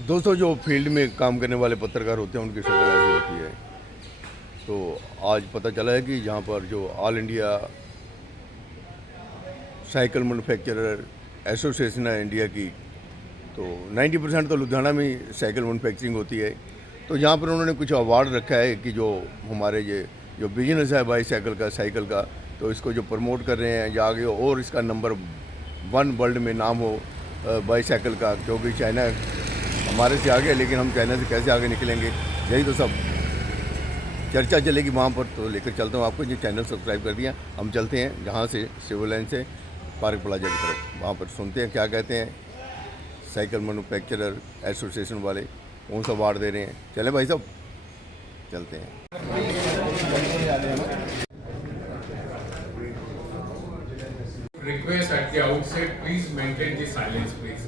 दोस्तों, जो फील्ड में काम करने वाले पत्रकार होते हैं उनकी शक्ल ऐसी होती है। तो आज पता चला है कि यहाँ पर जो all India cycle manufacturer association है इंडिया की, तो 90% तो लुधियाना में ही साइकिल मैन्युफैक्चरिंग होती है। तो यहाँ पर उन्होंने कुछ अवार्ड रखा है कि जो हमारे ये जो बिजनेस है बाईसाइकिल का, साइकिल का, तो इसको जो प्रमोट कर रहे हैं या आगे और इसका नंबर 1 वर्ल्ड में नाम हो बाईसाइकिल का, क्योंकि चाइना हमारे से आगे है, लेकिन हम चाइना से कैसे आगे निकलेंगे, यही तो सब चर्चा चलेगी वहाँ पर। तो लेकर चलता हूँ आपको, ये चैनल सब्सक्राइब कर दिया। हम चलते हैं जहाँ से सिविल लाइन से पार्क प्लाजा की तरफ, वहाँ पर सुनते हैं क्या कहते हैं साइकिल मैन्युफैक्चरर एसोसिएशन वाले, कौन सा अवार्ड दे रहे हैं। चले भाई साहब, चलते हैं। Request at the outset, please maintain the silence, please.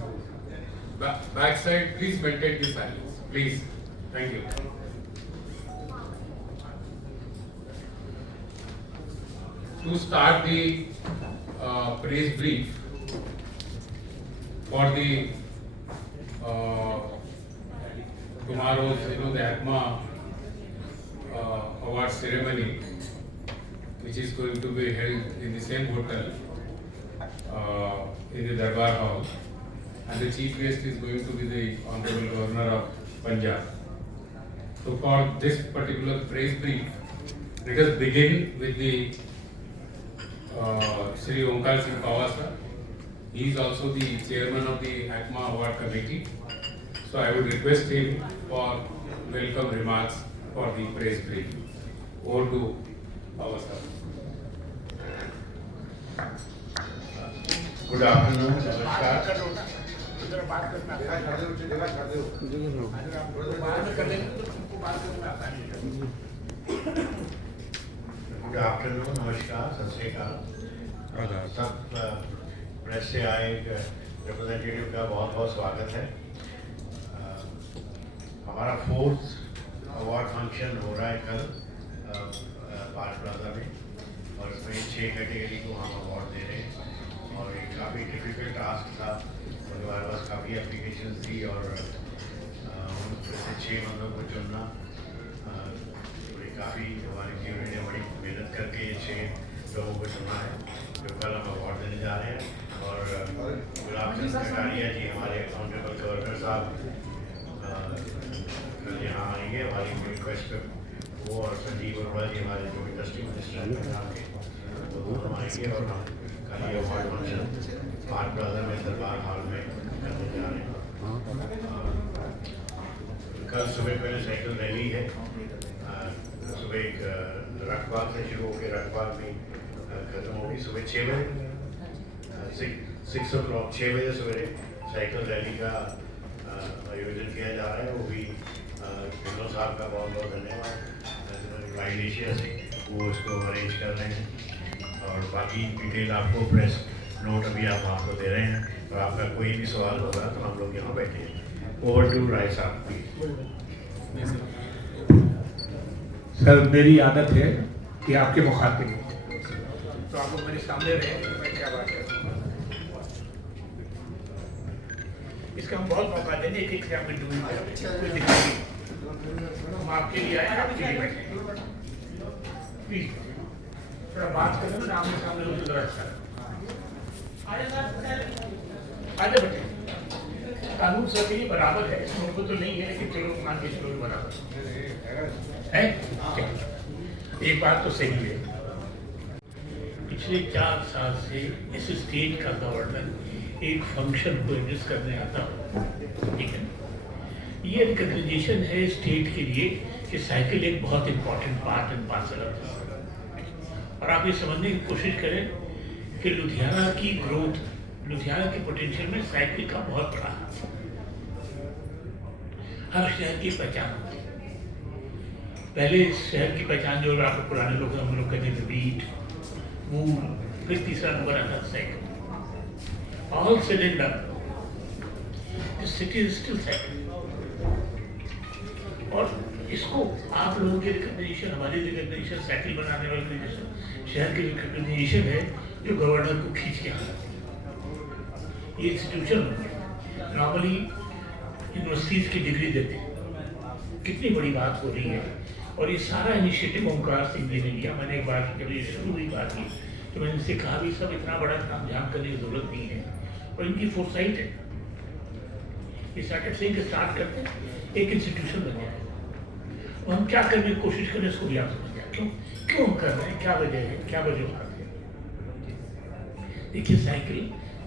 Backside, please maintain the silence, please. Thank you. To start the press brief for the tomorrow's, the ACMA award ceremony, which is going to be held in the same hotel in the Darbar Hall, and the chief guest is going to be the Honorable Governor of Punjab. So for this particular press brief, let us begin with the Sri Omkar Singh Pawar. He is also the chairman of the ACMA Award Committee. So I would request him for welcome remarks for the press brief. Over to Pawar sir. Good afternoon, नमस्कार। Good afternoon, नमस्कार, सत श्री अकाल। सब press से आए representative का बहुत बहुत स्वागत है। हमारा 4th अवार्ड फंक्शन हो रहा है कल पार्क प्लाजा में, और इसमें 6 कैटेगरी को हम अवार्ड दे रहे हैं। और एक काफ़ी डिफ़िकल्ट टास्क था, हमारे पास काफ़ी एप्लीकेशन थी और उनमें से 6 बंदों को चुनना काफ़ी हमारी यूनिट ने बड़ी मेहनत करके ये 6 लोगों को चुना है, जो कल हम अवार्ड देने जा रहे हैं। और गुलाब चंद कटारिया जी हमारे ऑनरेबल गवर्नर साहब कल यहाँ आएंगे हमारी रिक्वेस्ट पर, वो और संजीव अरोड़ा जी हमारे जो इंडस्ट्री मिनिस्टर हैं पंजाब के, वो दोनों आएंगे और हम कल ये अवार्ड फंक्शन पार्क प्लाजा में दरबार हॉल में करने जा रहे हैं। कल सुबह पहले साइकिल रैली है, सुबह एक रखबाग से शुरू होकर रखबाग में खत्म होगी सुबह 6 बजे, 6 o'clock 6 बजे सवेरे साइकिल रैली का आयोजन किया जा रहा है। वो भी ढिल्लों साहब का बहुत बहुत धन्यवाद, वाइल्ड एशिया से वो उसको अरेंज कर रहे हैं। और बाकी डिटेल आपको प्रेस नोट अभी आप आपको दे रहे हैं, और आपका कोई भी सवाल होगा तो हम लोग यहाँ बैठे हैं। ओवर टू राय साहब। सर, मेरी आदत है कि आपके मुखातिब तो आप लोग मेरे सामने रहे तो मैं क्या बात है, इसका हम बहुत मौका देंगे। एक से आपकी डूबी हम आपके लिए आए, आपके लिए बैठे। प्लीज थोड़ा बात करें ना, आमने सामने हो तो जरा अच्छा आगे बैठे। कानून सबके लिए बराबर है, उनको तो नहीं है, लेकिन चलो मान के चलो बराबर है। एक बात तो सही है, पिछले 4 साल से इस स्टेट का गवर्नर एक फंक्शन को एड्रेस करने आता हूँ, ठीक है। ये रिकग्निशन है स्टेट के लिए कि साइकिल एक बहुत इंपॉर्टेंट पार्ट एंड पार्सल है। और आप ये समझने की कोशिश करें कि लुधियाना की ग्रोथ, लुधियाना के पोटेंशियल में साइकिल का बहुत बड़ा हर शहर की पहचान होती है। पहले शहर की पहचान जो आप पुराने लोग हम लोग कहते थे बीट, मूल, फिर तीसरा नंबर आता था cycle. All said and done, this city is still cycle. और इसको आप लोगों की रिकग्निशन, हमारी रिकग्निशन, साइकिल बनाने वाले रिकग्निशन, शहर की रिकग्निशन है जो गवर्नर को खींच के आना। ये इंस्टीट्यूशन नॉर्मली यूनिवर्सिटीज़ की डिग्री देते हैं। कितनी बड़ी बात हो रही है। और ये सारा इनिशिएटिव ओमकार सिंह जी ने लिया। मैंने एक बार जब ये शुरू हुई बात की तो मैंने इनसे कहा भी सब इतना बड़ा काम झाम करने की जरूरत नहीं है, और इनकी फोरसाइट है। ये स्टार्टअप से स्टार्ट करते हैं, एक इंस्टीट्यूशन बन जाए। और हम क्या करने की कोशिश करें इसको भी आप समझ जाए क्यों हम कर रहे हैं, क्या वजह है, क्या वजूहत है। देखिए साइकिल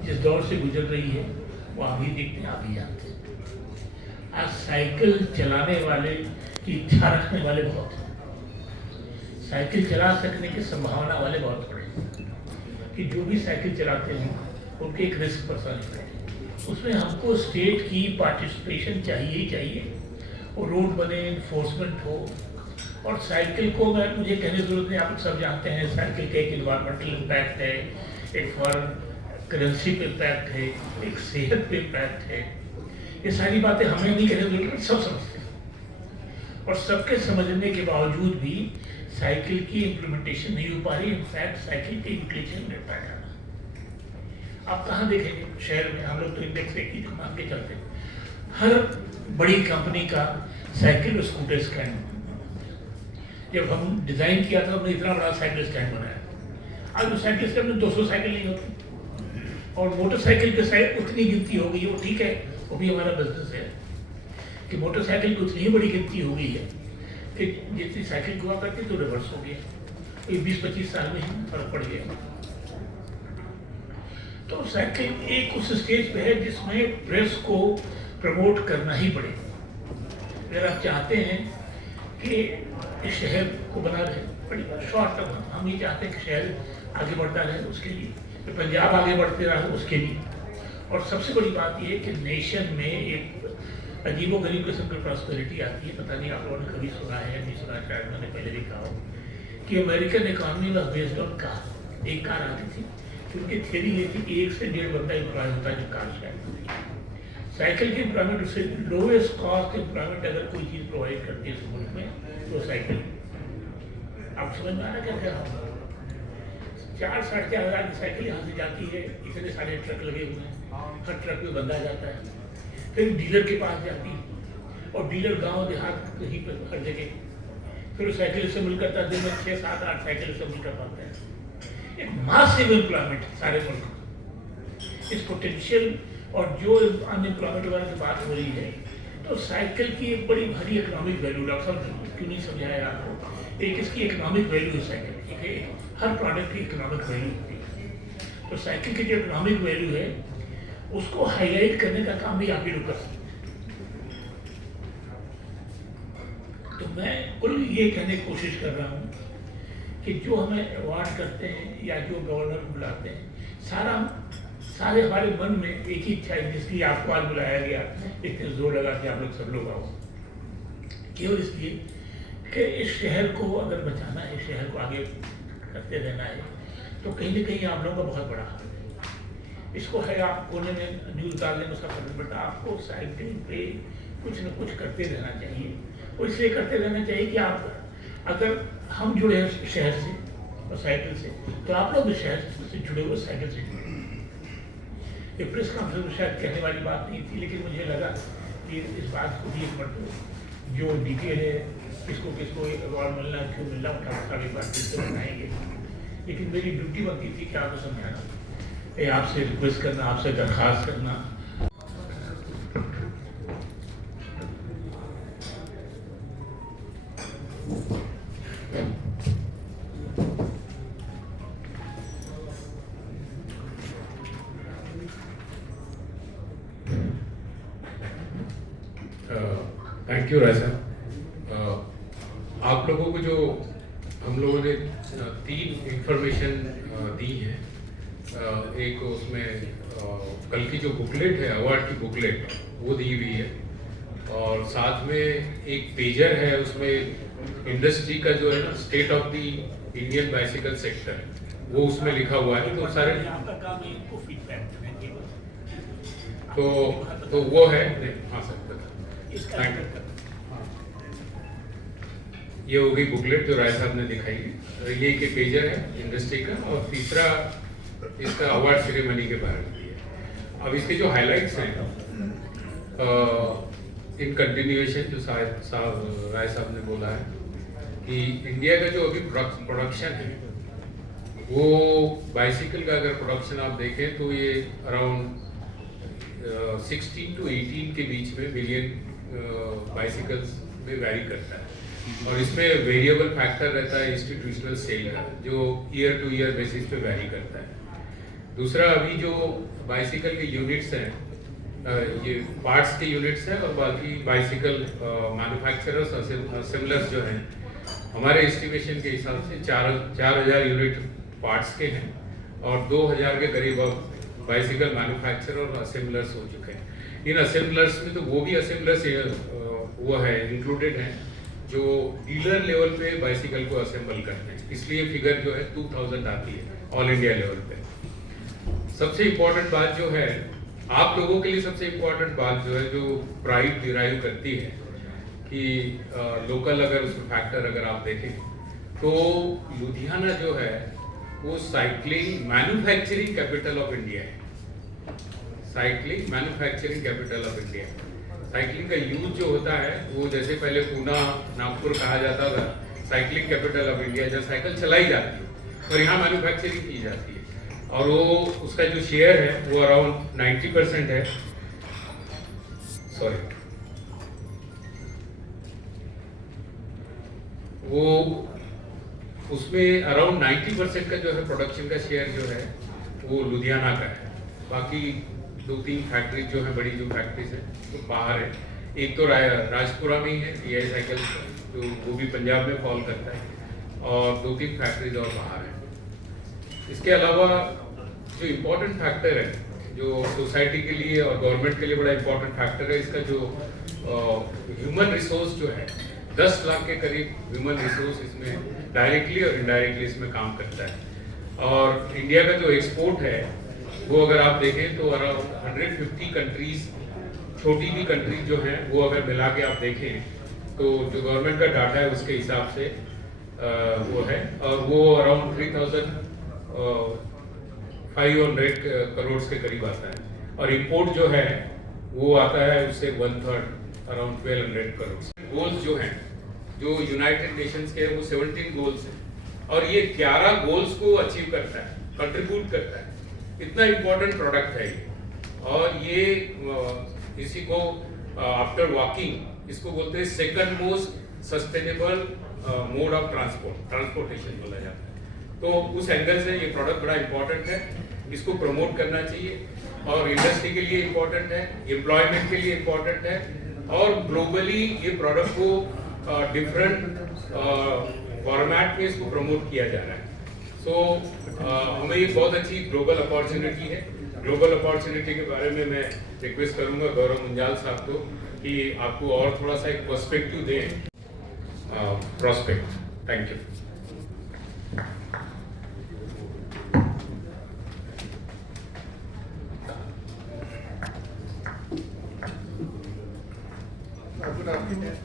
जिस दौर से गुजर रही है वो आप ही देखते हैं, आप ही जानते हैं। आज साइकिल चलाने वाले की इच्छा रखने वाले बहुत हैं, साइकिल चला सकने की संभावना वाले बहुत बड़े हैं। कि जो भी साइकिल चलाते हैं उनके एक रिस्क पर्सनल है, उसमें हमको स्टेट की पार्टिसिपेशन चाहिए ही चाहिए। और रोड बने, इन्फोर्समेंट हो। और साइकिल को मुझे कहने की जरूरत नहीं, आप सब जानते हैं साइकिल का एक इन्वायरमेंटल इम्पैक्ट है, एक फॉरेन करेंसी पे इम्पैक्ट है, एक सेहत पे इम्पैक्ट है। ये सारी बातें हमें नहीं कहने की जरूरत, सब समझते हैं। और सबके समझने के बावजूद भी साइकिल की इम्प्लीमेंटेशन नहीं हो पा रही। इनफैक्ट साइकिल के इंक्लूजन नहीं पाया जाना। आप कहाँ देखेंगे शहर में, हम लोग तो इंडेक्स एक ही मान के चलते हैं, हर बड़ी कंपनी का साइकिल और स्कूटर स्टैंड। जब हम डिजाइन किया था हमने इतना बड़ा साइकिल स्टैंड बनाया। आज वो साइकिल स्टैंड में 200 साइकिल नहीं होती। और मोटरसाइकिल की साइड उतनी गिनती हो गई है, वो ठीक है, वो भी हमारा बिजनेस है कि मोटरसाइकिल की उतनी ही बड़ी गिनती हो गई है कि जितनी साइकिल हुआ करती तो रिवर्स हो गया। ये 20-25 साल में ही फर्क पड़ गया। तो साइकिल एक उस स्टेज पे है जिसमें प्रेस को प्रमोट करना ही पड़े। अगर आप चाहते हैं कि इस शहर को बना रहे, बड़ी शॉर्ट टर्म हम ये चाहते हैं कि शहर आगे बढ़ता रहे, उसके लिए तो पंजाब आगे बढ़ते रहे, उसके लिए। और सबसे बड़ी बात यह कि नेशन में एक अजीबोगरीब किस्म की प्रॉस्पेरिटी आती है। पता नहीं आप लोगों ने कभी सुना है, नहीं सुना, शायद मैंने पहले लिखा हो कि American economy was based on car. एक कार आती थी, क्योंकि थ्योरी ये थी कि 1 से 1.5 बंदा एम्प्लॉय होता है जो कार शायद। साइकिल की एम्प्लॉयमेंट उससे लोएस्ट कॉस्ट एम्प्लॉयमेंट अगर कोई चीज़ प्रोवाइड करती है इस मुल्क में तो साइकिल। आप समझ में आ रहा क्या कह रहा हूँ? 4-4.5 हज़ार की साइकिल यहाँ से जाती है, इतने सारे ट्रक लगे हुए हैं, हर ट्रक में बंधा जाता है, फिर डीलर के पास जाती है और डीलर गांव देहात कहीं पर हर जगह, फिर साइकिल असेंबल करता है। दिन में 6-7-8 साइकिल असेंबल कर पाते हैं। एक मासिव एम्प्लॉयमेंट सारे मुल्क में। इस पोटेंशियल और जो अनएम्प्लॉयमेंट वगैरह की बात हो रही है, तो साइकिल की एक बड़ी भारी इकोनॉमिक वैल्यू, डॉक्टर साहब क्यों नहीं समझाया आपको, एक इसकी इकोनॉमिक वैल्यू है साइकिल, ठीक है, हर प्रोडक्ट की इकोनॉमिक वैल्यू होती है। तो साइकिल की जो इकोनॉमिक वैल्यू है उसको हाईलाइट करने का काम भी आप ही लोग कर सकते हैं। तो मैं कुल ये कहने की कोशिश कर रहा हूँ कि जो हमें अवार्ड करते हैं या जो गवर्नर को बुलाते हैं, सारे हमारे मन में एक ही इच्छा है जिसकी आपको आज बुलाया गया, इतने जोर लगा कि आप लोग सब लोग आओ, केवल इसलिए कि इस शहर को अगर बचाना है, शहर को आगे करते रहना है, तो कहीं ना कहीं आप लोगों का बहुत बड़ा हाथ है। इसको है आप कोने में न्यूज़ डालने में सफल, बट आपको साइकिल पे कुछ न कुछ करते रहना चाहिए। और इसलिए करते रहना चाहिए कि आप अगर हम जुड़े हैं शहर से और साइकिल से, तो आप लोग भी शहर से जुड़े हुए, साइकिल से जुड़े। ये प्रेस कॉन्फ्रेंस में शायद कहने वाली बात नहीं थी, लेकिन मुझे लगा कि इस बात को भी एक मरतबा जो डिटेल है, किसको किसको अवार्ड मिलना, क्यों मिलना, उठा एक बार फिर से बनाएंगे। लेकिन मेरी ड्यूटी बनती थी कि आपको समझाना, आपसे रिक्वेस्ट करना, आपसे दरख्वास्त करना। थैंक यू राय साहब। आप लोगों को जो हम लोगों ने 3 इंफॉर्मेशन दी है, एक उसमें कल की जो बुकलेट है, अवार्ड की बुकलेट, वो दी हुई है, और साथ में एक पेजर है, उसमें इंडस्ट्री का जो है ना, state of the Indian bicycle sector, वो उसमें लिखा हुआ है। तो सारे आपका काम है इनको फीडबैक देना तो वो है। हाँ सर, थैंक यू। ये हो गई बुकलेट जो राय साहब ने दिखाई। ये एक पेजर है इंडस्ट्री का, और तीसरा इसका अवार्ड सेरेमनी के बारे में है। अब इसके जो हाइलाइट्स हैं, इन कंटिन्यूएशन जो राय साहब ने बोला है कि इंडिया का जो अभी प्रोडक्शन है वो बाइसिकल का अगर प्रोडक्शन आप देखें तो ये अराउंड 16 to 18 के बीच में मिलियन बाइसिकल्स में वैरी करता है और इसमें वेरिएबल फैक्टर रहता है इंस्टीट्यूशनल सेल का जो ईयर टू ईयर बेसिस पे वैरी करता है। दूसरा अभी जो बाइसिकल के यूनिट्स हैं ये पार्ट्स के यूनिट्स हैं और बाकी बाइसिकल मैन्युफैक्चरर्स असेंबलर्स जो हैं हमारे एस्टिमेशन के हिसाब से 4,000 यूनिट पार्ट्स के हैं और 2,000 के करीब अब बाइसिकल मैन्युफैक्चरर और असेंबलर्स हो चुके हैं। इन असेंबलर्स में तो वो भी असेंबलर्स वो है इंक्लूडेड हैं जो डीलर लेवल पे बाइसिकल को असेंबल करते हैं, इसलिए फिगर जो है 2000 आती है ऑल इंडिया लेवल पे। सबसे इम्पोर्टेंट बात जो है आप लोगों के लिए सबसे इम्पोर्टेंट बात जो है जो प्राइड डिराइव करती है कि लोकल अगर उसमें फैक्टर अगर आप देखें तो लुधियाना जो है वो cycling manufacturing capital of India है। Cycling manufacturing capital of India. Cycling का यूज जो होता है वो जैसे पहले पूना नागपुर कहा जाता था साइकिलिंग कैपिटल ऑफ इंडिया, जहाँ साइकिल चलाई जाती है और यहाँ मैन्युफैक्चरिंग की जाती है और वो उसका जो शेयर है वो अराउंड 90% है। सॉरी, वो उसमें अराउंड 90% का जो है प्रोडक्शन का शेयर जो है वो लुधियाना का है। बाकी 2-3 फैक्ट्रीज जो है बड़ी जो फैक्ट्रीज है तो बाहर है। एक तो राजपुरा में ही है TI साइकिल तो वो भी पंजाब में फॉल करता है और 2-3 फैक्ट्रीज और बाहर है। इसके अलावा जो इम्पोर्टेंट फैक्टर है जो सोसाइटी के लिए और गवर्नमेंट के लिए बड़ा इम्पोर्टेंट फैक्टर है इसका जो ह्यूमन रिसोर्स जो है 10 लाख के करीब ह्यूमन रिसोर्स इसमें डायरेक्टली और इनडायरेक्टली इसमें काम करता है। और इंडिया का जो एक्सपोर्ट है वो अगर आप देखें तो अराउंड 150 कंट्रीज, छोटी भी कंट्रीज जो हैं वो अगर मिला के आप देखें तो जो गवर्नमेंट का डाटा है उसके हिसाब से वो है और वो अराउंड 3,500 करोड़ के करीब आता है और इंपोर्ट जो है वो आता है उससे 1/3 अराउंड 1200 करोड़। गोल्स जो हैं जो यूनाइटेड नेशंस के वो 17 गोल्स हैं और ये 11 गोल्स को अचीव करता है, कंट्रीब्यूट करता है। इतना इम्पोर्टेंट प्रोडक्ट है ये और ये इसी को आफ्टर वॉकिंग इसको बोलते हैं second most sustainable mode of transportation बोला जाता है। तो उस एंगल से ये प्रोडक्ट बड़ा इम्पोर्टेंट है, इसको प्रमोट करना चाहिए और इंडस्ट्री के लिए इम्पोर्टेंट है, एम्प्लॉयमेंट के लिए इम्पोर्टेंट है और ग्लोबली ये प्रोडक्ट को डिफरेंट फॉर्मेट में इसको प्रमोट किया जा रहा है। हमें ये बहुत अच्छी ग्लोबल अपॉर्चुनिटी है। ग्लोबल अपॉर्चुनिटी के बारे में मैं रिक्वेस्ट करूंगा गौरव मुंजाल साहब को कि आपको और थोड़ा सा एक पर्सपेक्टिव दें prospect. Thank you. Good afternoon.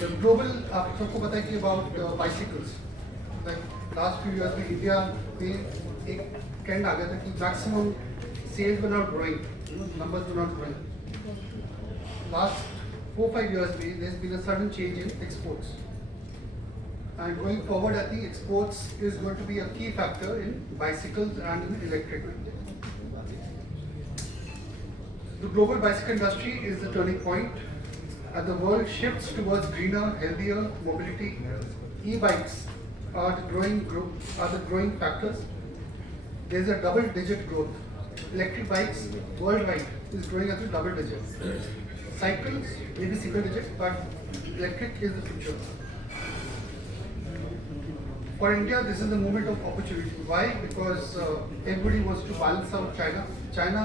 The global, आप सबको पता है कि about bicycles, like last few years में इंडिया में एक ट्रेंड आ गया था कि maximum sales were not growing, numbers were not growing. Last 4-5 years में there's been a sudden change in exports, and going forward I think exports is going to be a key factor in bicycles and in electric. The global bicycle industry is the turning point. As the world shifts towards greener, healthier mobility, e-bikes are the growing factors. There is a double-digit growth. Electric bikes worldwide is growing at a double digit. Cycles maybe single digit, but electric is the future. For India, this is a moment of opportunity. Why? Because everybody wants to balance out China. China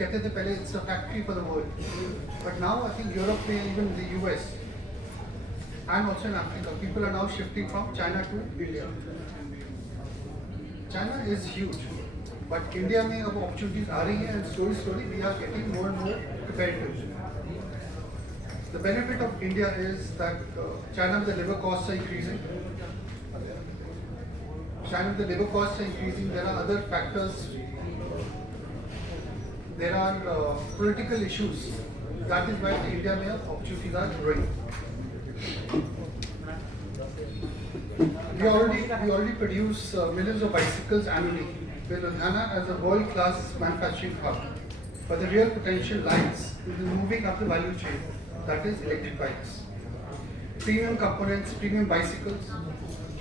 कहते थे पहले it's a factory for the world, but now I think Europe में even the US and also in Africa, people are now shifting from China to India. China is huge, but India में अब opportunities आ रही हैं and slowly we are getting more and more competitive. The benefit of India is that China with the labor costs are increasing. There are other factors. There are political issues That is why the India में opportunities are growing. We already produce millions of bicycles annually, with Ludhiana as a world-class manufacturing hub. But the real potential lies in moving up the value chain, that is electric bikes. Premium components, premium bicycles,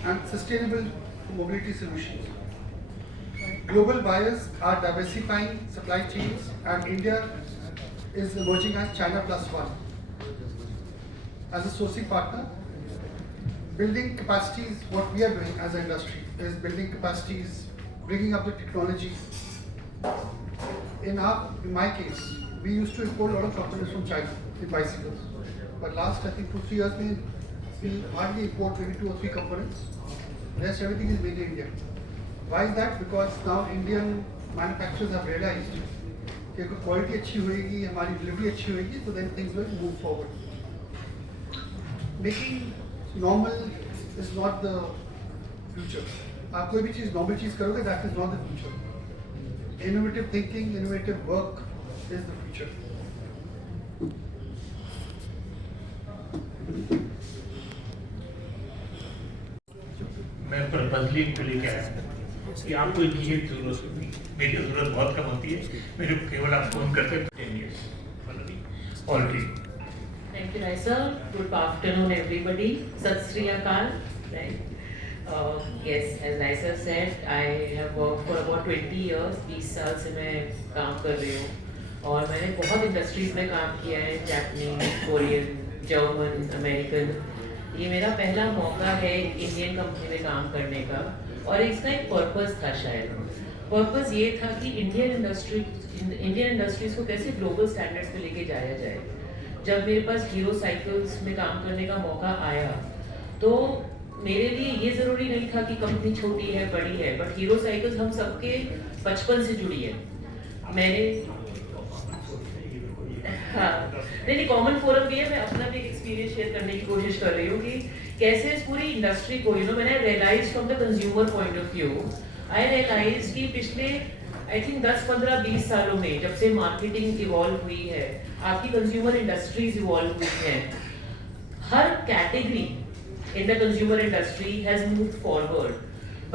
and sustainable mobility solutions. Global buyers are diversifying supply chains, and India is emerging as China plus one. As a sourcing partner, building capacities, what we are doing as an industry is building capacities, bringing up the technology. In my case, we used to import a lot of components from China in bicycles. But last, I think 2-3 years, we hardly import maybe 2 or 3 components. Rest everything is made in India. Why is that? Because now Indian manufacturers have realized कि अगर quality अच्छी होएगी, हमारी delivery अच्छी होएगी, so then things will move forward. Making normal is not the future. आप कोई भी चीज़ normal चीज़ करोगे, that is not the future. Innovative thinking, innovative work is the future. मैं प्रपोजली को लेके आया हूँ कि आपको इनकी जरूरत होगी, मेरी जरूरत बहुत कम होती है, मेरे को केवल आप फोन करते हैं 10 years already. Thank you, Raisa. Good afternoon, everybody. Sat Sri Akal. Right. Yes, as Raisa said, I have worked for about 20 years. 20 साल से मैं काम कर रही हूँ और मैंने बहुत इंडस्ट्रीज में काम किया है, जापानीज, कोरियन, जर्मन, अमेरिकन. ये मेरा पहला मौका है इंडियन कंपनी में काम करने का और इसका एक पर्पस था शायद. पर्पस ये था कि इंडियन इंडस्ट्रीज को कैसे ग्लोबल स्टैंडर्ड्स पे लेके जाया जाए. जब मेरे पास हीरो साइकिल्स में काम करने का मौका आया तो मेरे लिए ये ज़रूरी नहीं था कि कंपनी छोटी है बड़ी है, बट हीरो साइकिल्स हम सबके बचपन से जुड़ी है. मैंने हाँ नहीं कॉमन फोरम भी है. मैं अपना भी एक एक्सपीरियंस शेयर करने की कोशिश कर रही हूँ कि कैसे इस पूरी इंडस्ट्री को मैंने realise from the consumer point of view. I realise कि पिछले आई थिंक 10-15-20 सालों में जब से मार्केटिंग इवॉल्व हुई है, आपकी कंज्यूमर इंडस्ट्रीज इवॉल्व हुई हैं, हर category in the consumer industry has moved forward.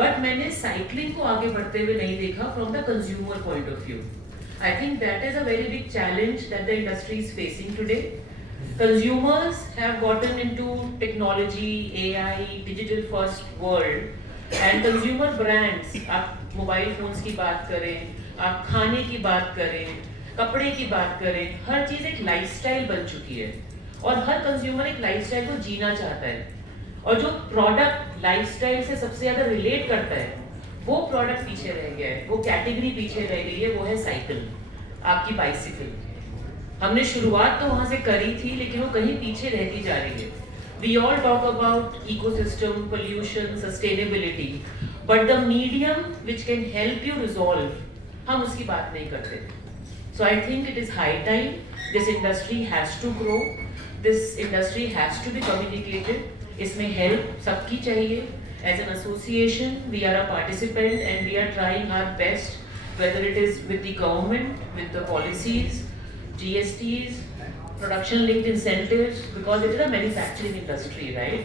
But मैंने साइकिलिंग को आगे बढ़ते हुए नहीं देखा from the consumer point of view. I think that is a very big challenge that the industry is facing today. Consumers have gotten into technology, AI, digital first world, and consumer brands, आप mobile phones की बात करें, आप खाने की बात करें, कपड़े की बात करें, हर चीज़ एक लाइफस्टाइल बन चुकी है और हर कंज्यूमर एक लाइफस्टाइल को जीना चाहता है. और जो प्रोडक्ट लाइफस्टाइल से सबसे ज़्यादा रिलेट करता है वो प्रोडक्ट पीछे रह गया है, वो कैटेगरी पीछे रह गई है, वो है साइकिल, आपकी बाइसिकल. हमने शुरुआत तो वहाँ से करी थी लेकिन वो कहीं पीछे रहती जा रही है. We all talk about ecosystem, pollution, sustainability, but the medium which can help you resolve, हम उसकी बात नहीं करते. So I think it is high time this industry has to grow, this industry has to be communicated. इसमें help सबकी चाहिए. As an association, we are a participant and we are trying our best, whether it is with the government, with the policies, GSTs, production-linked incentives, because it is a manufacturing industry, right?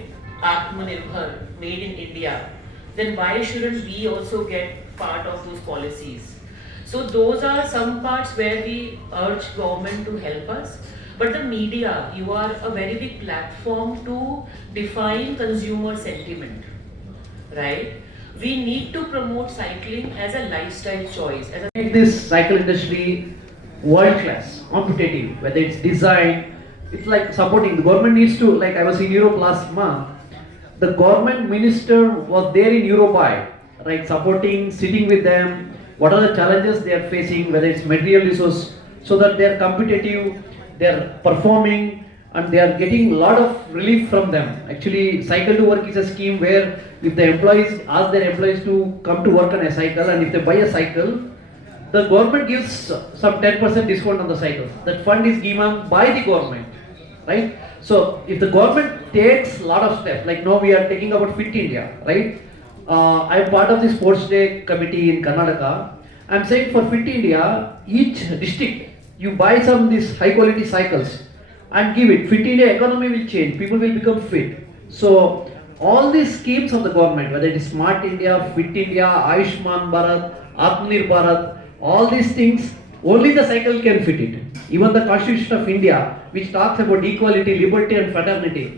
Atmanirbhar, made in India. Then why shouldn't we also get part of those policies? So those are some parts where we urge government to help us. But the media, you are a very big platform to define consumer sentiment. Right? We need to promote cycling as a lifestyle choice. Make this cycle industry world class, competitive, whether it's design, it's like supporting. The government needs to, like I was in Europe last month, the government minister was there in Europe, right, supporting, sitting with them, what are the challenges they are facing, whether it's material resource, so that they are competitive, they are performing, and they are getting a lot of relief from them. Actually, Cycle to Work is a scheme where if the employees ask their employees to come to work on a cycle, and if they buy a cycle, the government gives some 10% discount on the cycles. That fund is given by the government, right? So if the government takes a lot of steps, like now we are taking about Fit India, right? I am part of the Sports Day committee in Karnataka. I am saying for Fit India, each district you buy some these high quality cycles and give it. Fit India economy will change. People will become fit. So all these schemes of the government, whether it is Smart India, Fit India, Ayushman Bharat, Atmanirbhar Bharat, all these things, only the cycle can fit it. Even the Constitution of India, which talks about equality, liberty and fraternity,